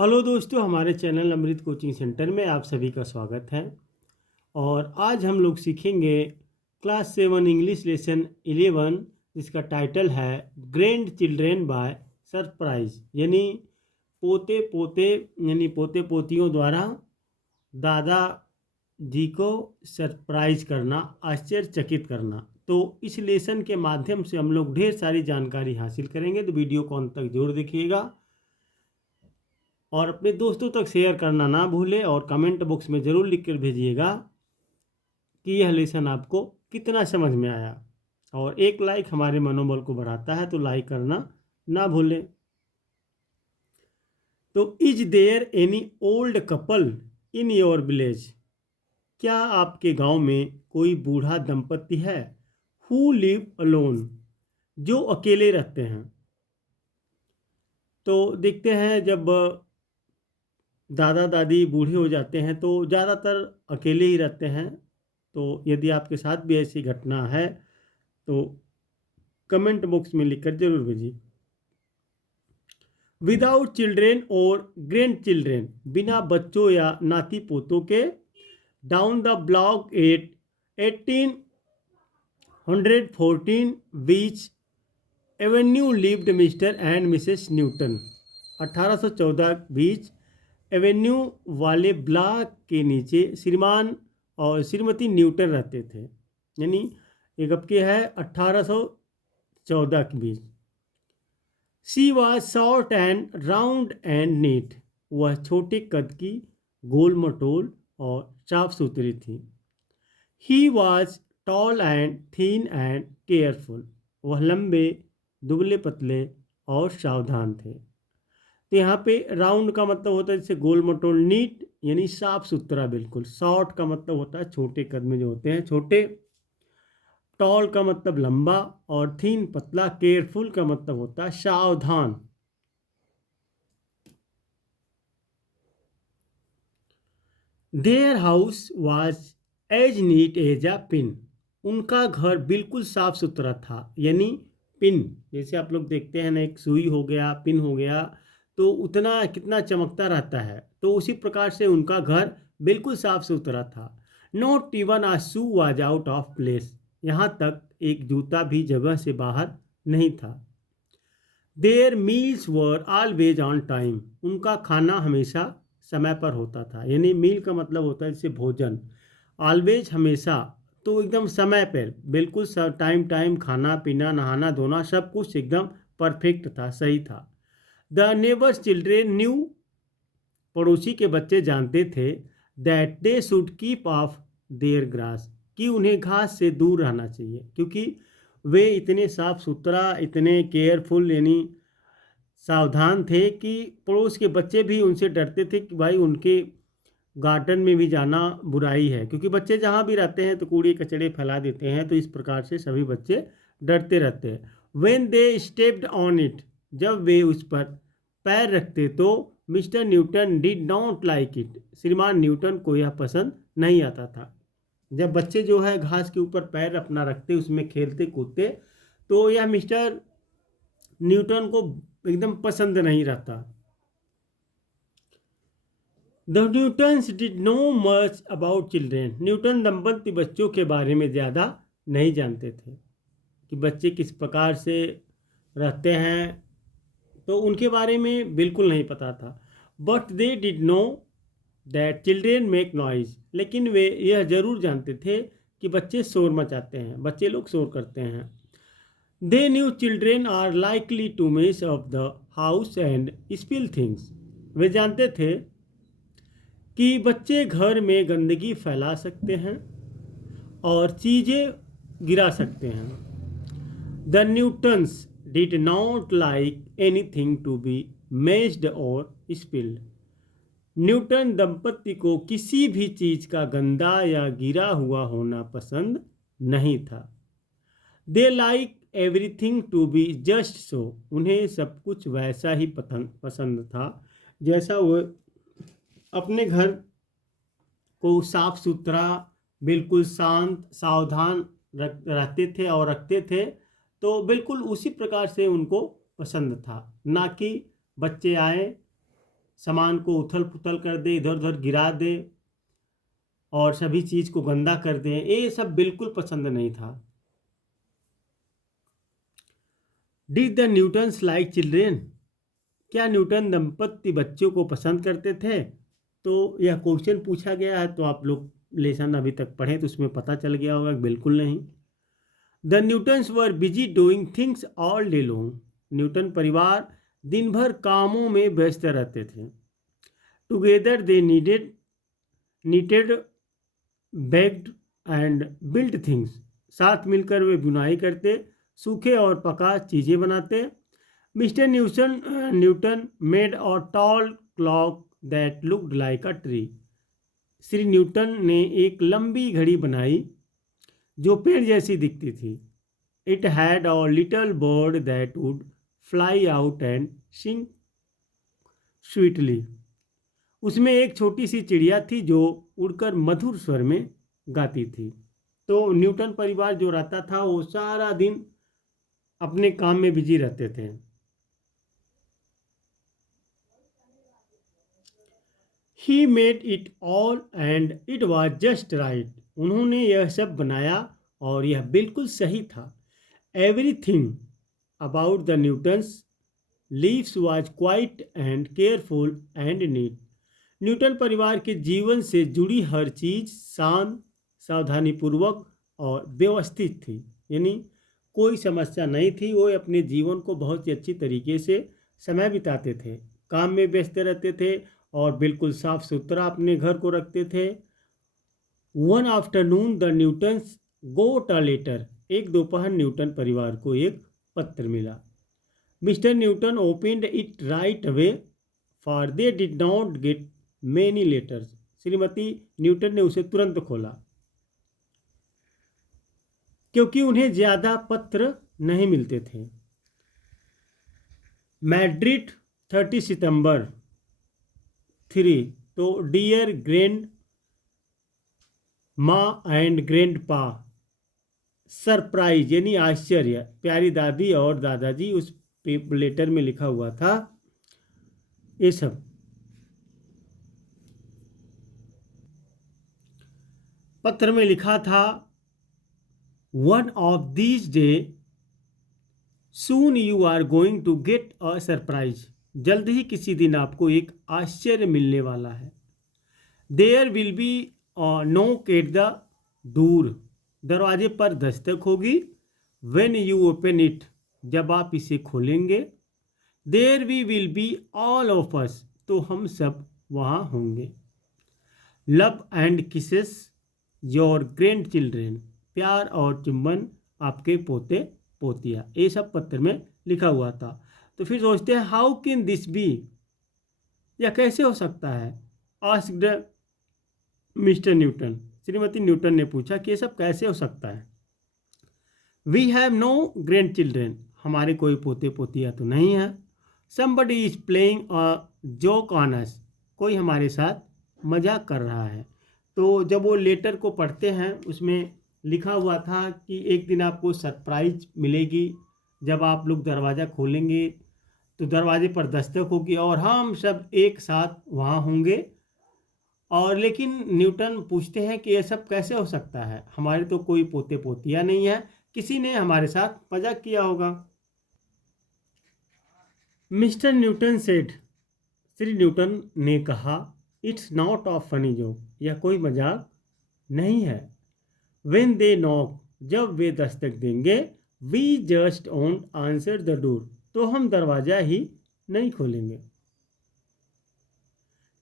Hello दोस्तों, हमारे channel अमृत coaching centre में आप सभी का स्वागत है। और आज हम लोग सीखेंगे क्लास 7 इंग्लिश लेसन 11, जिसका टाइटल है ग्रैंड चिल्ड्रेन बाय सरप्राइज, यानी पोते पोते यानी पोते पोतियों द्वारा दादा जी को सरप्राइज करना, आश्चर्यचकित करना। तो इस लेसन के माध्यम से हम लोग ढेर सारी जानकारी हासिल करेंगे, तो वीडियो को अंत तक जरूर देखिएगा और अपने दोस्तों तक शेयर करना ना भूलें। और कमेंट बॉक्स में ज़रूर लिख कर भेजिएगा कि यह लेसन आपको कितना समझ में आया। और एक लाइक हमारे मनोबल को बढ़ाता है, तो लाइक करना ना भूलें। तो is there any old couple in your village? क्या आपके गांव में कोई बूढ़ा दंपति है? हु लिव अलोन, जो अकेले रहते हैं। तो देखते हैं, जब दादा दादी बूढ़े हो जाते हैं तो ज़्यादातर अकेले ही रहते हैं। तो यदि आपके साथ भी ऐसी घटना है तो कमेंट बॉक्स में लिखकर जरूर भेजिए। विदाउट चिल्ड्रेन और ग्रैंड चिल्ड्रेन, बिना बच्चों या नाती पोतों के। Down the block at 1814 Beach Avenue lived mister and missus Newton. 1814 Beach Avenue वाले ब्लॉक के नीचे श्रीमान और श्रीमती न्यूटन रहते थे। यानी ये कब के है? 1814 के बीच। She was short and round and neat, वह छोटे कद की, गोल मटोल और साफ सुथरी थी। He was tall and thin and careful, वह लंबे, दुबले पतले और सावधान थे। तो यहाँ पे राउंड का मतलब होता है जैसे गोल मटोल, नीट यानी साफ सुथरा बिल्कुल, शॉर्ट का मतलब होता है छोटे कद में जो होते हैं छोटे, टॉल का मतलब लंबा और थीन पतला, केयरफुल का मतलब होता है सावधान। Their house was as neat as a pin, उनका घर बिल्कुल साफ सुथरा था। यानी पिन, जैसे आप लोग देखते हैं ना, एक सुई हो गया, पिन हो गया, तो उतना कितना चमकता रहता है, तो उसी प्रकार से उनका घर बिल्कुल साफ सुथरा था। Not even a shoe was out of place, यहाँ तक एक जूता भी जगह से बाहर नहीं था। Their meals were always on time, उनका खाना हमेशा समय पर होता था। यानी मील का मतलब होता है जैसे भोजन, ऑलवेज हमेशा, तो एकदम समय पर, बिल्कुल सब टाइम टाइम खाना पीना नहाना धोना सब कुछ एकदम परफेक्ट था, सही था। द नेबर्स चिल्ड्रेन न्यू, पड़ोसी के बच्चे जानते थे, that they should keep of their grass, कि उन्हें घास से दूर रहना चाहिए, क्योंकि वे इतने साफ सुथरा, इतने केयरफुल यानी सावधान थे कि पड़ोस के बच्चे भी उनसे डरते थे कि भाई उनके गार्डन में भी जाना बुराई है, क्योंकि बच्चे जहाँ भी रहते हैं तो कूड़े कचड़े फैला देते हैं। तो इस प्रकार से सभी बच्चे डरते रहते हैं। When they stepped on it, जब वे उस पर पैर रखते तो mister Newton did not like it, श्रीमान न्यूटन को यह पसंद नहीं आता था। जब बच्चे जो है घास के ऊपर पैर अपना रखते, उसमें खेलते कूदते, तो यह मिस्टर न्यूटन को एकदम पसंद नहीं रहता। The Newtons did know much about children, Newton दंपति बच्चों के बारे में ज़्यादा नहीं जानते थे कि बच्चे किस प्रकार से रहते हैं, तो उनके बारे में बिल्कुल नहीं पता था। But they did know that children make noise, लेकिन वे यह ज़रूर जानते थे कि बच्चे शोर मचाते हैं, बच्चे लोग शोर करते हैं। They knew children are likely to mess of the house and spill things, वे जानते थे कि बच्चे घर में गंदगी फैला सकते हैं और चीज़ें गिरा सकते हैं। The Newtons did not like anything to be messed और स्पिल्ड, न्यूटन दंपति को किसी भी चीज़ का गंदा या गिरा हुआ होना पसंद नहीं था। They like everything to be just so, उन्हें सब कुछ वैसा ही पसंद था जैसा वो अपने घर को साफ सुथरा, बिल्कुल शांत सावधान रहते थे और रखते थे, तो बिल्कुल उसी प्रकार से उनको पसंद था। ना कि बच्चे आए सामान को उथल पुथल कर दे, इधर उधर गिरा दे और सभी चीज़ को गंदा कर दे, ये सब बिल्कुल पसंद नहीं था। Did the Newton's like children, क्या न्यूटन दंपत्ति बच्चों को पसंद करते थे? तो यह क्वेश्चन पूछा गया है, तो आप लोग लेसन अभी तक पढ़े तो उसमें पता चल गया होगा कि बिल्कुल नहीं। The Newton's were busy doing things all day long, Newton परिवार दिन भर कामों में व्यस्त रहते थे। Together they needed bagged and built things, साथ मिलकर वे बुनाई करते, सूखे और पका चीज़ें बनाते। Mister Newton made a tall clock that looked like a tree, Shri Newton ने एक लंबी घड़ी बनाई जो पेड़ जैसी दिखती थी। It had a little bird that would fly out and Singh sweetly, उसमें एक छोटी सी चिड़िया थी जो उड़कर मधुर स्वर में गाती थी। तो न्यूटन परिवार जो रहता था वो सारा दिन अपने काम में बिजी रहते थे। He made it all and it was just right, उन्होंने यह सब बनाया और यह बिल्कुल सही था। Everything about the Newtons lives was quiet and careful and neat, Newton परिवार के जीवन से जुड़ी हर चीज़ शांत, सावधानीपूर्वक और व्यवस्थित थी, यानी कोई समस्या नहीं थी। वो अपने जीवन को बहुत ही अच्छी तरीके से समय बिताते थे, काम में व्यस्त रहते थे और बिल्कुल साफ सुथरा अपने घर को रखते थे। One afternoon the Newtons got a letter, एक दोपहर न्यूटन परिवार को एक पत्र मिला। Mister Newton opened it right away for they did not get many letters, श्रीमती न्यूटन ने उसे तुरंत खोला क्योंकि उन्हें ज़्यादा पत्र नहीं मिलते थे। मैड्रिड 30 सितंबर 3, तो डियर ग्रैंड माँ एंड ग्रैंड पा, सरप्राइज यानी आश्चर्य, प्यारी दादी और दादाजी, उस लेटर में लिखा हुआ था ये सब। पत्र में लिखा था one of these day soon you are going to get a surprise, जल्द ही किसी दिन आपको एक आश्चर्य मिलने वाला है। There will be knock at the door, दरवाजे पर दस्तक होगी। व्हेन यू ओपन इट, जब आप इसे खोलेंगे। There we will be all of us, तो हम सब वहाँ होंगे। Love and kisses your grandchildren, प्यार और चुंबन आपके पोते पोतिया, ये सब पत्र में लिखा हुआ था। तो फिर सोचते हैं हाउ कैन दिस बी, यह कैसे हो सकता है? आस्क्ड मिस्टर न्यूटन, श्रीमती न्यूटन ने पूछा कि ये सब कैसे हो सकता है? We have no grandchildren, हमारे कोई पोते पोतिया तो नहीं है। Somebody is playing a joke on us, कोई हमारे साथ मजाक कर रहा है। तो जब वो लेटर को पढ़ते हैं उसमें लिखा हुआ था कि एक दिन आपको सरप्राइज मिलेगी, जब आप लोग दरवाज़ा खोलेंगे तो दरवाजे पर दस्तक होगी और हम सब एक साथ वहाँ होंगे। और लेकिन न्यूटन पूछते हैं कि ये सब कैसे हो सकता है, हमारे तो कोई पोते पोतियाँ नहीं है, किसी ने हमारे साथ मजाक किया होगा। Mister Newton said, Shri Newton ने कहा, it's not of funny joke, यह कोई मजाक नहीं है। व्हेन दे नॉक, जब वे दस्तक देंगे, we just won't answer the door, तो हम दरवाज़ा ही नहीं खोलेंगे।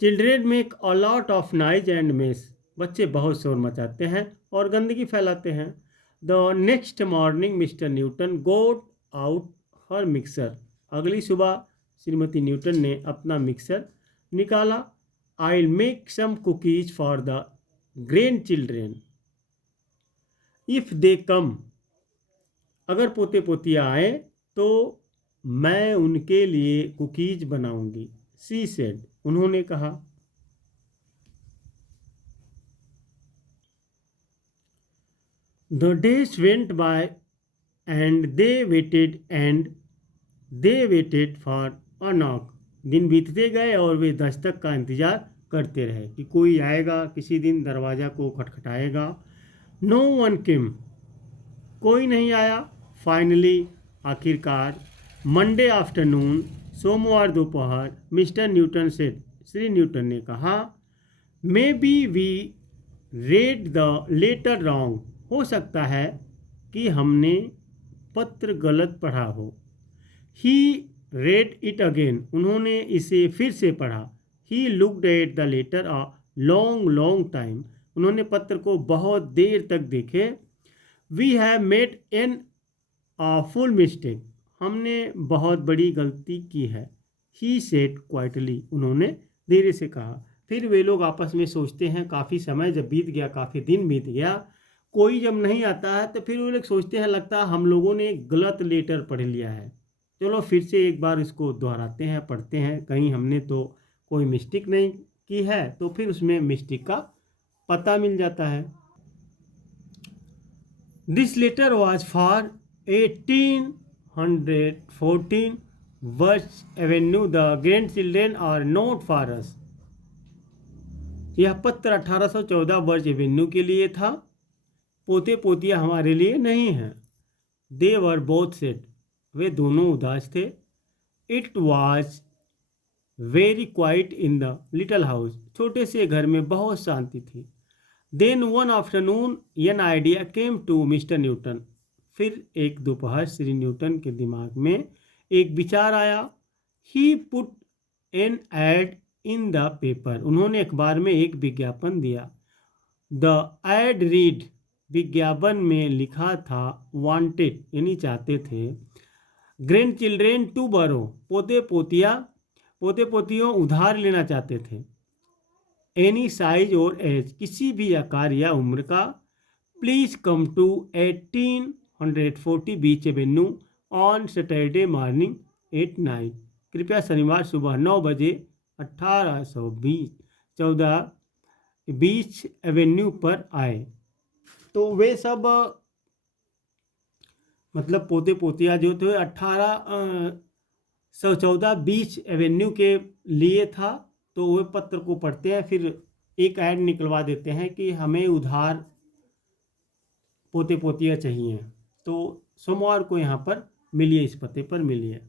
Children make a lot of noise and mess, बच्चे बहुत शोर मचाते हैं और गंदगी फैलाते हैं। The next morning mister Newton got out her mixer, अगली सुबह श्रीमती न्यूटन ने अपना मिक्सर निकाला। I will make some cookies for the grandchildren if they come, अगर पोते पोतियाँ आए तो मैं उनके लिए कुकीज बनाऊंगी। सी सेड, उन्होंने कहा। The days went by and they waited for a knock, दिन बीतते गए और वे दस्तक का इंतज़ार करते रहे कि कोई आएगा, किसी दिन दरवाज़ा को खटखटाएगा। नो वन केम, कोई नहीं आया। फाइनली, आखिरकार, मंडे आफ्टरनून, सोमवार दोपहर, mister Newton said, Shri Newton ने कहा, maybe we read the letter wrong, हो सकता है कि हमने पत्र गलत पढ़ा हो। ही रेड इट अगेन, उन्होंने इसे फिर से पढ़ा। He looked at the letter a long long time, उन्होंने पत्र को बहुत देर तक देखे। We have made an awful mistake, हमने बहुत बड़ी गलती की है। ही सेड क्वाइटली, उन्होंने धीरे से कहा। फिर वे लोग आपस में सोचते हैं, काफ़ी समय जब बीत गया, काफ़ी दिन बीत गया, कोई जब नहीं आता है तो फिर वो लोग सोचते हैं, लगता है हम लोगों ने गलत लेटर पढ़ लिया है। चलो फिर से एक बार इसको दोहराते हैं, पढ़ते हैं, कहीं हमने तो कोई मिस्टेक नहीं की है। तो फिर उसमें मिस्टेक का पता मिल जाता है। This letter was for 1814 Birch Avenue, the grandchildren are not for us, यह पत्र 1814 वर्च एवेन्यू के लिए था, पोते पोतियाँ हमारे लिए नहीं हैं। दे वर बोथ सेड, वे दोनों उदास थे। It was very quiet in the little house, छोटे से घर में बहुत शांति थी। Then one afternoon an idea came to mister Newton, फिर एक दोपहर श्री न्यूटन के दिमाग में एक विचार आया। He put an ad in the paper, उन्होंने अखबार में एक विज्ञापन दिया। द एड रीड, विज्ञापन में लिखा था वांटेड, यानी चाहते थे, ग्रैंड चिल्ड्रेन टू बोरो, पोते पोतियों उधार लेना चाहते थे। एनी साइज और एज, किसी भी आकार या उम्र का। Please come to 1840 Beach Avenue on Saturday morning at 9, कृपया शनिवार सुबह 9 बजे 1814 बीच एवेन्यू पर आए। तो वे सब मतलब पोते पोतियाँ जो थे 1814 बीच एवेन्यू के लिए था। तो वे पत्र को पढ़ते हैं, फिर एक ऐड निकलवा देते हैं कि हमें उधार पोते पोतियाँ चाहिए। तो सोमवार को यहाँ पर मिलिए, इस पते पर मिलिए।